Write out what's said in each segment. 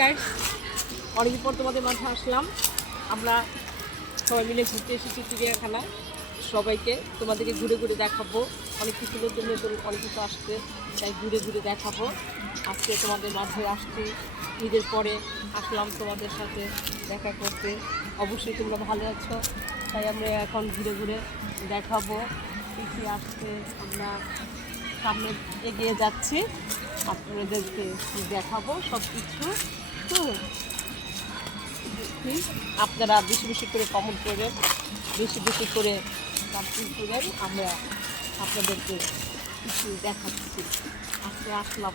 Guys, অনেকদিন পর তোমাদের মাঝে আসলাম। আমরা সবাই মিলে ঘুরতে এসেছি চিড়িয়াখানায়। সবাইকে তোমাদেরকে ঘুরে ঘুরে দেখাবো। অনেক কিছু নতুন নতুন অনেক কিছু আসছে, তাই ঘুরে ঘুরে দেখাবো। আজকে তোমাদের মাঝে আসছি, ঈদের পরে আসলাম তোমাদের সাথে দেখা করতে। অবশ্যই তোমরা ভালো আছো, তাই আমরা এখন ঘুরে ঘুরে দেখাবো কী কী আসছে। আমরা সামনে এগিয়ে যাচ্ছি, আপনাদেরকে দেখাবো সব কিছু। আপনারা বেশি বেশি করে কমেন্ট করবেন, বেশি বেশি করে সাবস্ক্রাইব করবেন। আমরা আপনাদেরকে কিছু দেখাচ্ছি। আজকে আসলাম,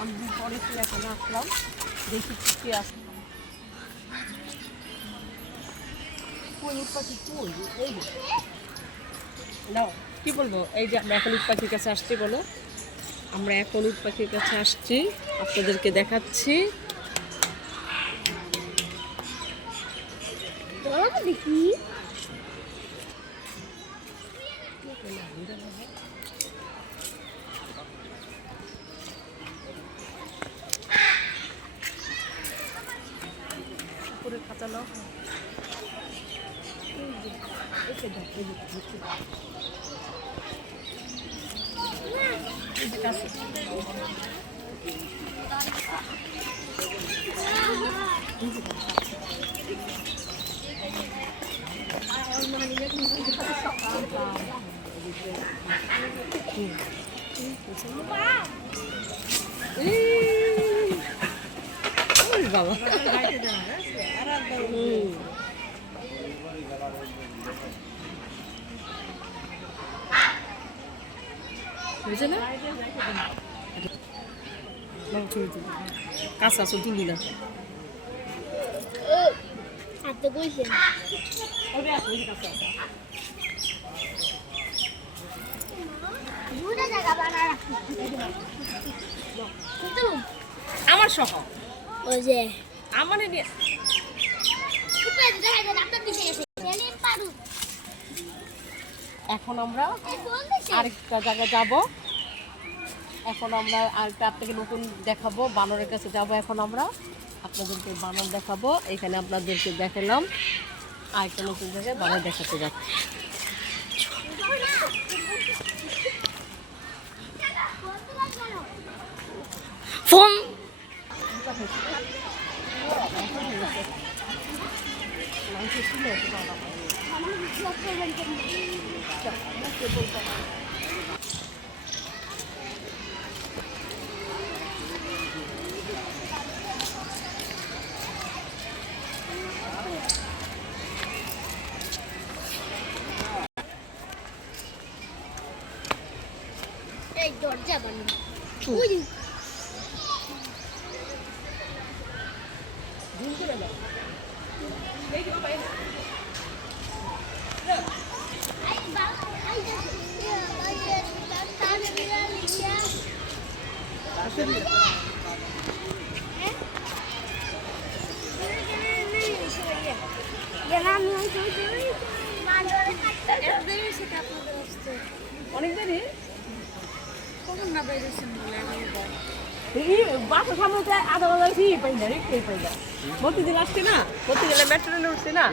অনেকদিন পরে এখানে আসলাম, দেখি কী আসলাম। কোন পাখি কোন এই না কি বলবো, এই যে আমরা এখন উট পাখির কাছে আসছি। বলো, আমরা এখন উট পাখির কাছে আসছি, আপনাদেরকে দেখাচ্ছি। দেখি উপরে খাঁচালো বাবা বুঝে না কাঁচা আছে তুলবি না। হাতে বইছে দুটা জায়গা বানা রাখছি কিন্তু আমার সহ ওই যে আমার নিয়ে উপরে দেখা যায় ডাক্তার দিছে গেছে এনে পারু এখন আমরা আরেকটা জায়গায় যাব। এখন আমরা আরেকটা আপনাকে নতুন দেখাবো, বানরের কাছে যাব। এখন আমরা আপনাদেরকে বানর দেখাবো। এখানে আপনাদেরকে দেখালাম, আরেকটা নতুন জায়গায় বানর দেখাতে যাচ্ছি। ফোন এই দরজা বানানো ওই অনেক দেরি কখন না বেরিয়েছেন বলে আমি বাসা সামনে আধা বাজার ফিরে পাই না, রেখে পাই না। প্রতিদিন আসছি না, প্রতিদিন মেট্রো ট্রেনে উঠছি না,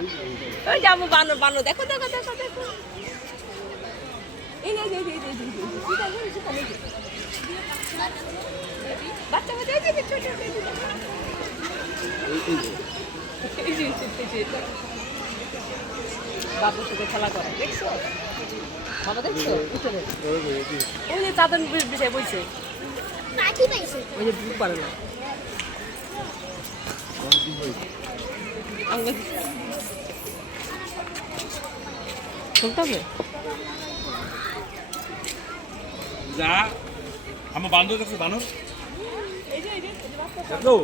ওই যাবো বানর বানর দেখো দেখো দেখো দেখো এই বাচ্চা বাচ্চা এই যে ছোট বাবুর সাথে খেলা করে, দেখছো বাবা, দেখছো উঠে ওই যে চাদর বিষয় বইছে, পাখি পাইছে ওই যে বুক পারে না শুনতে হবে। যা আমার বান্ধব কাছে বানর এই যে দেখো